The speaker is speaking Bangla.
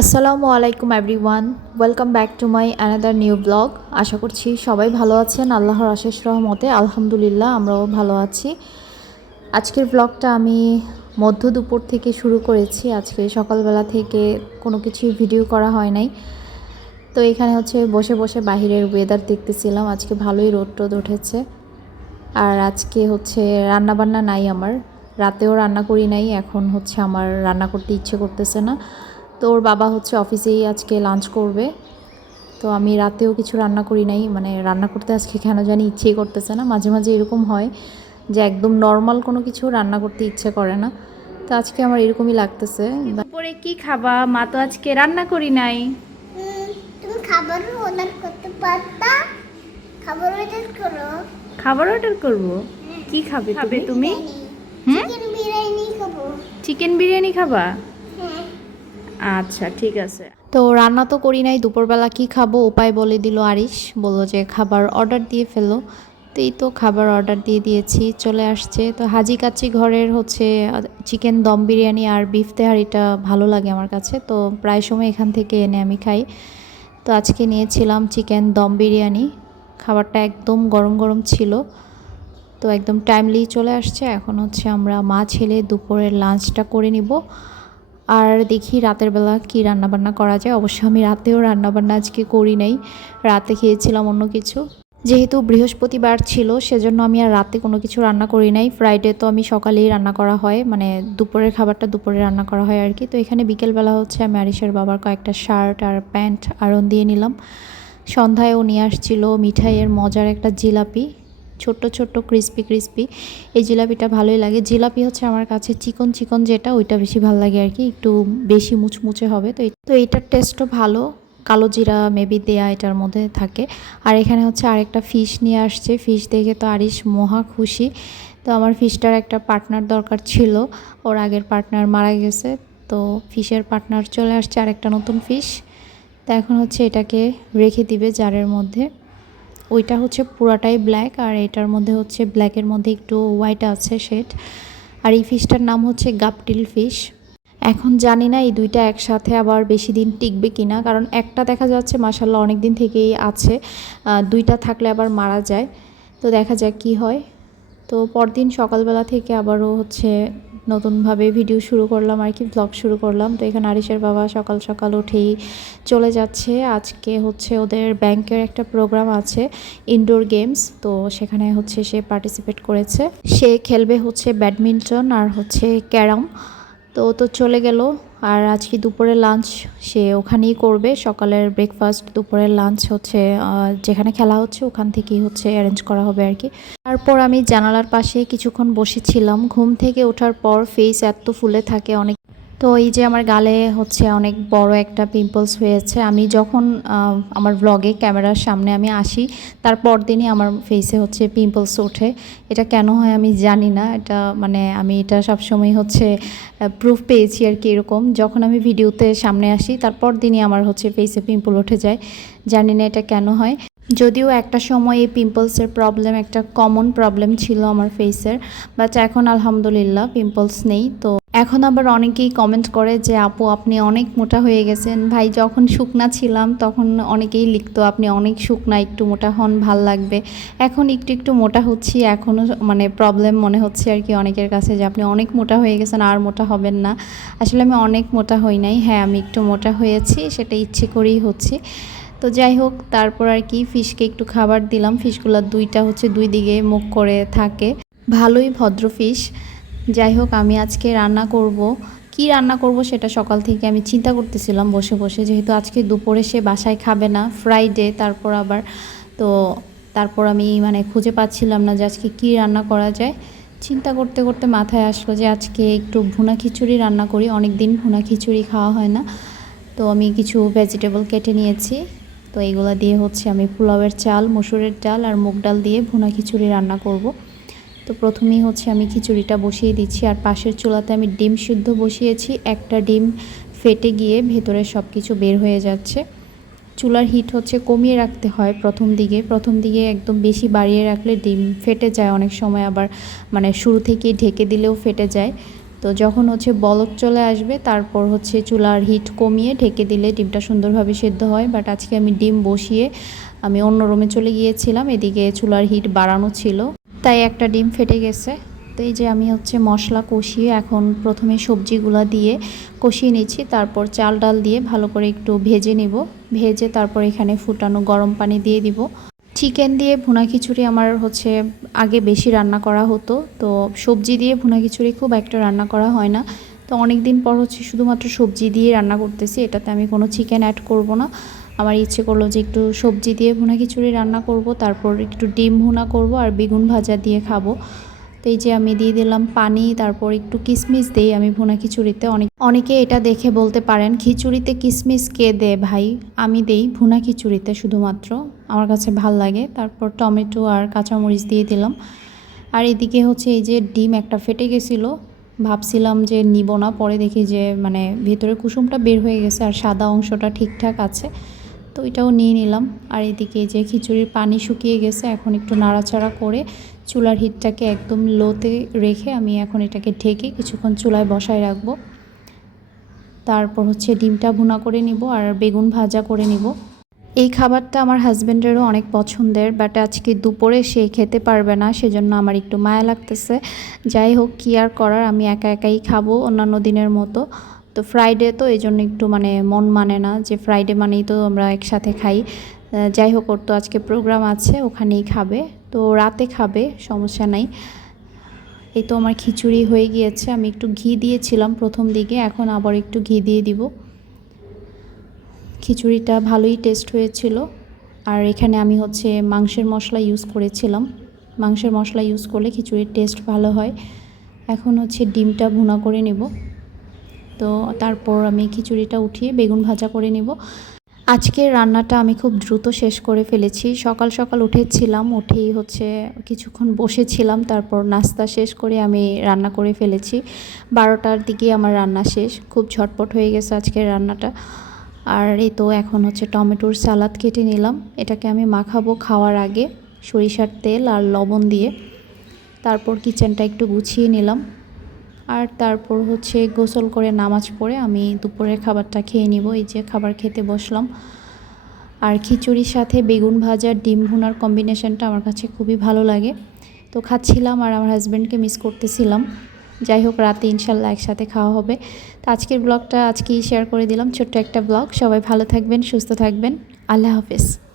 আসসালামু আলাইকুম everyone welcome back to my another new blog আশা করছি সবাই ভালো আছেন। আল্লাহর আশেষ রহমতে আলহামদুলিল্লাহ আমরাও ভালো আছি। আজকের ব্লগটা আমি মধ্য দুপুর থেকে শুরু করেছি। আজকে সকালবেলা থেকে কোনো কিছু ভিডিও করা হয় নাই। তো এখানে হচ্ছে বসে বসে বাহিরের ওয়েদার দেখতেছিলাম। আজকে ভালোই রোদ টোদ উঠেছে। আর আজকে হচ্ছে রান্না বান্না নাই আমার। রাতেও রান্না করি নাই। এখন হচ্ছে আমার রান্না করতে ইচ্ছে করতেছে না। তো ওর বাবা হচ্ছে অফিসেই আজকে লাঞ্চ করবে। তো আমি রাতেও কিছু রান্না করি নাই মানে রান্না করতে আজকে কেন জানি ইচ্ছেই করতেছে না। মাঝে মাঝে এরকম হয় যে একদম নর্মাল কোনো কিছু রান্না করতে ইচ্ছে করে না। তো আজকে আমার এরকমই লাগতেছে। দুপুরে কি খাবা? মা তো আজকে রান্না করি নাই। তুমি খাবার অর্ডার করতে পারতা। খাবার অর্ডার করো। খাবার অর্ডার করব? কি খাবে খাবে তুমি? হুম? চিকেন বিরিয়ানি খাব। চিকেন বিরিয়ানি খাবা? আচ্ছা ঠিক আছে। তো রান্না তো করি নাই, দুপুরবেলা কি খাব উপায় বলে দিল আরিশ, বলল যে খাবার অর্ডার দিয়ে ফেলো। তো এই তো খাবার অর্ডার দিয়ে দিয়েছি, চলে আসছে। তো হাজি কাচ্চি ঘরের হচ্ছে চিকেন দম বিরিয়ানি আর বিফ তেহারিটা ভালো লাগে আমার কাছে। তো প্রায় সময় এখান থেকে এনে আমি খাই। তো আজকে নিয়েছিলাম চিকেন দম বিরিয়ানি। খাবারটা একদম গরম গরম ছিল। তো একদম টাইমলি চলে আসছে। এখন হচ্ছে আমরা মা ছেলে দুপুরের লাঞ্চটা করে নিব। আর দেখি রাতের বেলা কি রান্নাবান্না করা যায়। অবশ্য আমি রাতেও রান্নাবান্না আজকে করি নাই। রাতে খেয়েছিলাম অন্য কিছু। যেহেতু বৃহস্পতিবার ছিল, সেজন্য আমি আর রাতে কোনো কিছু রান্না করি নাই। ফ্রাইডে তো আমি সকালেই রান্না করা হয়। মানে দুপুরের খাবারটা দুপুরে রান্না করা হয় আর কি। তো এখানে বিকেলবেলা হচ্ছে আমি আরিসের বাবার কয়েকটা শার্ট আর প্যান্ট আয়রন দিয়ে নিলাম। সন্ধ্যায়ও নিয়ে আসছিল মিঠাইয়ের মজার একটা জিলাপি। ছোট্ট ছোট্ট ক্রিস্পি ক্রিস্পি এই জিলাপিটা ভালোই লাগে। জিলাপি হচ্ছে আমার কাছে চিকন চিকন যেটা, ওইটা বেশি ভালো লাগে আর কি। একটু বেশি মুচমুচে হবে, তো তো এইটার টেস্টও ভালো। কালো জিরা মেবি দেয়া এটার মধ্যে থাকে। আর এখানে হচ্ছে আরেকটা ফিশ নিয়ে আসছে। ফিশ দেখে তো আরিশ মহা খুশি। তো আমার ফিশটার একটা পার্টনার দরকার ছিল। ওর আগের পার্টনার মারা গেছে। তো ফিশের পার্টনার চলে আসছে আরেকটা নতুন ফিশ তো এখন হচ্ছে এটাকে রেখে দিবে জারের মধ্যে। ওইটা হচ্ছে পুরাটাই ব্ল্যাক আর এটার মধ্যে হচ্ছে ব্ল্যাকের মধ্যে একটু হোয়াইট আছে শেড আর এই ফিশটার নাম হচ্ছে গাপটিল ফিশ এখন জানি না এই দুইটা একসাথে আবার বেশি দিন টিকবে কি না কারণ একটা দেখা যাচ্ছে মাসাল্লাহ অনেক দিন থেকেই আছে দুইটা থাকলে আবার মারা যায়। তো দেখা যাক কি হয়। তো পরদিন সকালবেলা থেকে আবারও হচ্ছে নতুনভাবে ভিডিও শুরু করলাম আর কি ব্লগ শুরু করলাম। তো এখানে আরিশের বাবা সকাল সকাল উঠেই চলে যাচ্ছে। আজকে হচ্ছে ওদের ব্যাংকের একটা প্রোগ্রাম আছে ইনডোর গেমস তো সেখানে হচ্ছে সে পার্টিসিপেট করেছে। সে খেলবে হচ্ছে ব্যাডমিন্টন আর হচ্ছে ক্যারাম। তো তো চলে গেল আর আজকে দুপুরে লাঞ্চ সে ওখানেই করবে। সকালের ব্রেকফাস্ট দুপুরের লাঞ্চ হচ্ছে যেখানে খেলা হচ্ছে ওখান থেকেই হচ্ছে অ্যারেঞ্জ করা হবে আর কি। তারপর আমি জানালার পাশে কিছুক্ষণ বসেছিলাম। ঘুম থেকে ওঠার পর ফেস এত ফুলে থাকে, অনেক তো এই যে আমার গালে হচ্ছে অনেক বড় একটা পিম্পলস হয়েছে, আমি যখন আমার ব্লগে ক্যামেরার সামনে আমি আসি, তারপর দিনই আমার ফেসে হচ্ছে পিম্পলস ওঠে। এটা কেন হয় আমি জানি না, এটা মানে আমি এটা সবসময় হচ্ছে প্রুফ পেয়েছি আর কি এরকম। যখন আমি ভিডিওতে সামনে আসি, তারপর দিনই আমার হচ্ছে ফেসে পিম্পল উঠে যায়। জানি না এটা কেন হয়। যদিও একটা সময় এই পিম্পলসের প্রবলেম একটা কমন প্রবলেম ছিল আমার ফেসের বাট এখন আলহামদুলিল্লাহ পিম্পলস নেই, তো এখন আবার অনেকেই কমেন্ট করে যে, আপু, আপনি অনেক মোটা হয়ে গেছেন। ভাই, যখন শুকনা ছিলাম, তখন অনেকেই লিখতো, আপনি অনেক শুকনা, একটু মোটা হন, ভালো লাগবে। এখন একটু একটু মোটা হচ্ছি এখনও মানে প্রবলেম মনে হচ্ছে আর কি অনেকের কাছে যে, আপনি অনেক মোটা হয়ে গেছেন, আর মোটা হবেন না। আসলে আমি অনেক মোটা হই নাই। হ্যাঁ আমি একটু মোটা হয়েছি, সেটা ইচ্ছে করেই হচ্ছে। তো যাই হোক, তারপর আর কি ফিশকে একটু খাবার দিলাম। ফিশগুলো দুইটা হচ্ছে দুই দিকে মুখ করে থাকে। ভালোই ভদ্র ফিশ। যাই হোক, আমি আজকে রান্না করব। কি রান্না করব সেটা সকাল থেকে আমি চিন্তা করতেছিলাম বসে বসে, যেহেতু আজকে দুপুরে সে বাসায় খাবে না ফ্রাইডে তারপর আবার তো তারপর আমি মানে খুঁজে পাচ্ছিলাম না যে আজকে কী রান্না করা যায়। চিন্তা করতে করতে মাথায় আসলো যে আজকে একটু ভুনা খিচুড়ি রান্না করি অনেক দিন ভুনা খিচুড়ি খাওয়া হয় না। তো আমি কিছু ভেজিটেবল কেটে নিয়েছি, তো এইগুলো দিয়ে হচ্ছে আমি পোলাওয়ের চাল, মসুরের ডাল আর মুগ ডাল দিয়ে ভুনা খিচুড়ি রান্না করব। তো প্রথমেই হচ্ছে আমি খিচুড়িটা বসিয়ে দিচ্ছি, আর পাশের চুলাতে আমি ডিম সিদ্ধ বসিয়েছি। একটা ডিম ফেটে গিয়ে ভেতরে সব কিছু বের হয়ে যাচ্ছে। চুলার হিট হচ্ছে কমিয়ে রাখতে হয় প্রথম দিকে। প্রথম দিকে একদম বেশি বাড়িয়ে রাখলে ডিম ফেটে যায়, অনেক সময় আবার মানে শুরু থেকেই ঢেকে দিলেও ফেটে যায়। তো যখন হচ্ছে বলক চলে আসবে, তারপর হচ্ছে চুলার হিট কমিয়ে ঢেকে দিলে ডিমটা সুন্দরভাবে সেদ্ধ হয়। বাট আজকে আমি ডিম বসিয়ে আমি অন্য রুমে চলে গিয়েছিলাম, এদিকে চুলার হিট বাড়ানো ছিল। তাই একটা ডিম ফেটে গেছে। তো এই যে আমি হচ্ছে মশলা কষিয়ে এখন প্রথমে সবজিগুলো দিয়ে কষিয়ে নিচ্ছি, তারপর চাল ডাল দিয়ে ভালো করে একটু ভেজে নেব। ভেজে তারপর এখানে ফুটানো গরম পানি দিয়ে দিব। চিকেন দিয়ে ভুনা খিচুড়ি আমার হচ্ছে আগে বেশি রান্না করা হতো। তো সবজি দিয়ে ভুনা খিচুড়ি খুব একটা রান্না করা হয় না। তো অনেক দিন পর হচ্ছে শুধুমাত্র সবজি দিয়ে রান্না করতেছি, এটাতে আমি কোনো চিকেন অ্যাড করব না। আমার ইচ্ছে করল যে একটু সবজি দিয়ে ভুনা খিচুড়ি রান্না করব, তারপর একটু ডিম ভুনা করব আর বেগুন ভাজা দিয়ে খাব। তো এই যে আমি দিয়ে দিলাম পানি, তারপর একটু কিশমিশ দেই আমি ভুনা খিচুড়িতে অনেক, অনেকে এটা দেখে বলতে পারেন, খিচুড়িতে কিশমিশ কে দে ভাই? আমি দেই ভুনা খিচুড়িতে শুধুমাত্র, আমার কাছে ভালো লাগে। তারপর টমেটো আর কাঁচামরিচ দিয়ে দিলাম। আর এদিকে হচ্ছে এই যে ডিম একটা ফেটে গেছিল, ভাবছিলাম যে নিব না, পরে দেখি যে মানে ভেতরে কুসুমটা বের হয়ে গেছে আর সাদা অংশটা ঠিকঠাক আছে। তো এটাও নিয়ে নিলাম। আর এদিকে যে খিচুড়ির পানি শুকিয়ে গেছে, এখন একটু নাড়াচাড়া করে চুলার হিটটাকে একদম লোতে রেখে আমি এখন এটাকে ঢেকে কিছুক্ষণ চুলায় বসায় রাখব। তারপর হচ্ছে ডিমটা ভুনা করে নিব আর বেগুন ভাজা করে নিব। এই খাবারটা আমার হাজব্যান্ডেরও অনেক পছন্দের, বাট আজকে দুপুরে সে খেতে পারবে না, সেজন্য আমার একটু মায়া লাগতেছে। যাই হোক, কী আর করার, আমি একা একাই খাব অন্যান্য দিনের মতো। তো ফ্রাইডে তো এই জন্য একটু মানে মন মানে না যে ফ্রাইডে মানেই তো আমরা একসাথে খাই। যাই হোক, ওর তো আজকে প্রোগ্রাম আছে, ওখানেই খাবে। তো রাতে খাবে, সমস্যা নাই। এই তো আমার খিচুড়ি হয়ে গিয়েছে। আমি একটু ঘি দিয়েছিলাম প্রথম দিকে, এখন আবার একটু ঘি দিয়ে দিব। খিচুড়িটা ভালোই টেস্ট হয়েছিল। আর এখানে আমি হচ্ছে মাংসের মশলা ইউজ করেছিলাম। মাংসের মশলা ইউজ করলে খিচুড়ির টেস্ট ভালো হয়। এখন হচ্ছে ডিমটা ভুনা করে নেব। তো তারপর আমি খিচুড়িটা উঠিয়ে বেগুন ভাজা করে নেব। আজকের রান্নাটা আমি খুব দ্রুত শেষ করে ফেলেছি। সকাল সকাল উঠেছিলাম, উঠেই হচ্ছে কিছুক্ষণ বসেছিলাম, তারপর নাস্তা শেষ করে আমি রান্না করে ফেলেছি। বারোটার দিকে আমার রান্না শেষ, খুব ঝটপট হয়ে গেছে আজকের রান্নাটা। আর এই তো এখন হচ্ছে টমেটোর সালাদ কেটে নিলাম। এটাকে আমি মাখাবো খাওয়ার আগে সরিষার তেল আর লবণ দিয়ে। তারপর কিচেনটা একটু গুছিয়ে নিলাম। আর তারপর হচ্ছে গোসল করে নামাজ পড়ে আমি দুপুরের খাবারটা খেয়ে নিব। এই যে খাবার খেতে বসলাম। আর খিচুড়ির সাথে বেগুন ভাজা, ডিম ভুনার কম্বিনেশনটা আমার কাছে খুবই ভালো লাগে। তো খাচ্ছিলাম আর আমার হাজব্যান্ডকে মিস করতেছিলাম। যাই হোক, রাতে ইনশাল্লাহ একসাথে খাওয়া হবে। তো আজকের ব্লগটা আজকেই শেয়ার করে দিলাম। ছোট্ট একটা ব্লগ সবাই ভালো থাকবেন, সুস্থ থাকবেন। আল্লাহ হাফেজ।